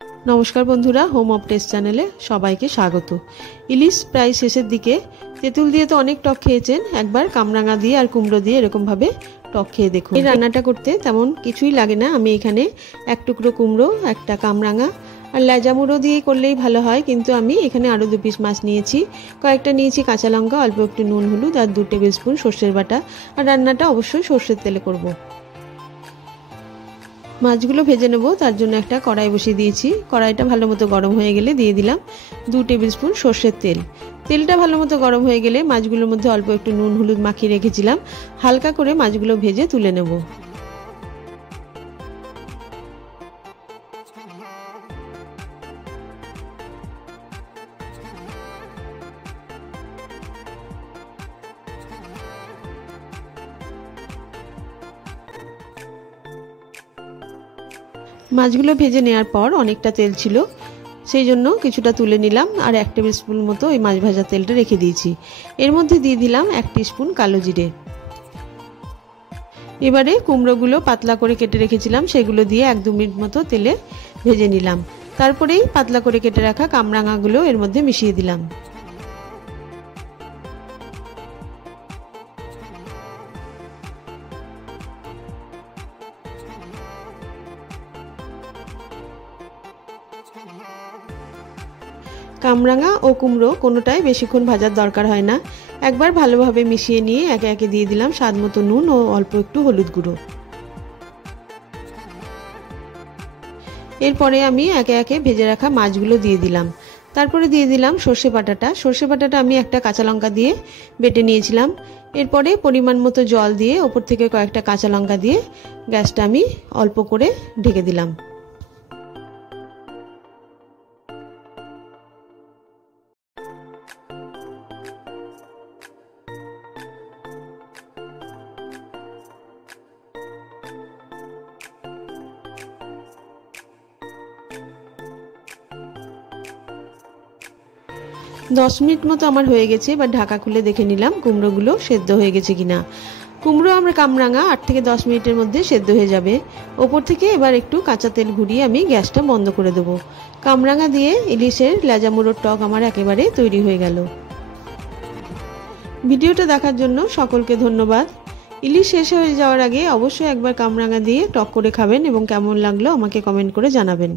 নমস্কার বন্ধুরা, home of test চ্যানেলে সবাইকে স্বাগত। ইলিশ প্রায় শেষের দিকে। তেঁতুল দিয়ে তো অনেক টক খেয়েছেন, একবার কামরাঙা দিয়ে আর কুমড়ো দিয়ে এরকমভাবে টক খেয়ে দেখুন। এই রান্নাটা করতে তেমন কিছুই লাগে না। আমি এখানে এক টুকরো কুমড়ো, একটা কামরাঙা আর লেজা মুড়ো দিয়ে করলেই ভালো হয়, কিন্তু আমি এখানে আরও 2 পিস মাছ নিয়েছি, কয়েকটা নিয়েছি কাঁচা লঙ্কা, অল্প একটু নুন হলুদ আর 2 টেবিল স্পুন সর্ষের বাটা। আর রান্নাটা অবশ্যই সর্ষের তেলে করব। মাছগুলো ভেজে নেব, তার জন্য একটা কড়াই বসিয়ে দিয়েছি। কড়াইটা ভালো মতো গরম হয়ে গেলে দিয়ে দিলাম 2 টেবিল স্পুন সর্ষের তেল। তেলটা ভালো মতো গরম হয়ে গেলে মাছগুলোর মধ্যে অল্প একটু নুন হলুদ মাখিয়ে রেখেছিলাম, হালকা করে মাছগুলো ভেজে তুলে নেব। মাছগুলো ভেজে নেওয়ার পর অনেকটা তেল ছিল, সেই জন্য কিছুটা তুলে নিলাম আর 1 টেবিল স্পুন মতো ওই মাছ ভাজা তেলটা রেখে দিয়েছি। এর মধ্যে দিয়ে দিলাম 1 টিস্পুন কালো জিরে। এবারে কুমড়োগুলো পাতলা করে কেটে রেখেছিলাম, সেগুলো দিয়ে 1-2 মিনিট মতো তেলে ভেজে নিলাম। তারপরেই পাতলা করে কেটে রাখা কামরাঙাগুলো এর মধ্যে মিশিয়ে দিলাম। কামরাঙা ও কুমড়ো কোনোটাই বেশিক্ষণ ভাজার দরকার হয় না। একবার ভালোভাবে মিশিয়ে নিয়ে একে একে দিয়ে দিলাম স্বাদ মতো নুন ও অল্প একটু হলুদ গুঁড়ো। এরপরে আমি একে একে ভেজে রাখা মাছগুলো দিয়ে দিলাম। তারপরে দিয়ে দিলাম সর্ষে বাটাটা। সর্ষে বাটাটা আমি একটা কাঁচা লঙ্কা দিয়ে বেটে নিয়েছিলাম। এরপরে পরিমাণ মতো জল দিয়ে ওপর থেকে কয়েকটা কাঁচা লঙ্কা দিয়ে গ্যাসটা আমি অল্প করে ঢেকে দিলাম। 10 মিনিট মতো আমার হয়ে গেছে। এবার ঢাকা খুলে দেখে নিলাম কুমড়োগুলো সেদ্ধ হয়ে গেছে কিনা। কুমড়ো আমরা কামরাঙা 8 থেকে 10 মিনিটের মধ্যে সেদ্ধ হয়ে যাবে। ওপর থেকে এবার একটু কাঁচা তেল ঘুরিয়ে আমি গ্যাসটা বন্ধ করে দেবো। কামরাঙা দিয়ে ইলিশের লেজা মুড়োর টক আমার একেবারে তৈরি হয়ে গেল। ভিডিওটা দেখার জন্য সকলকে ধন্যবাদ। ইলিশ শেষ হয়ে যাওয়ার আগে অবশ্যই একবার কামরাঙা দিয়ে টক করে খাবেন এবং কেমন লাগলো আমাকে কমেন্ট করে জানাবেন।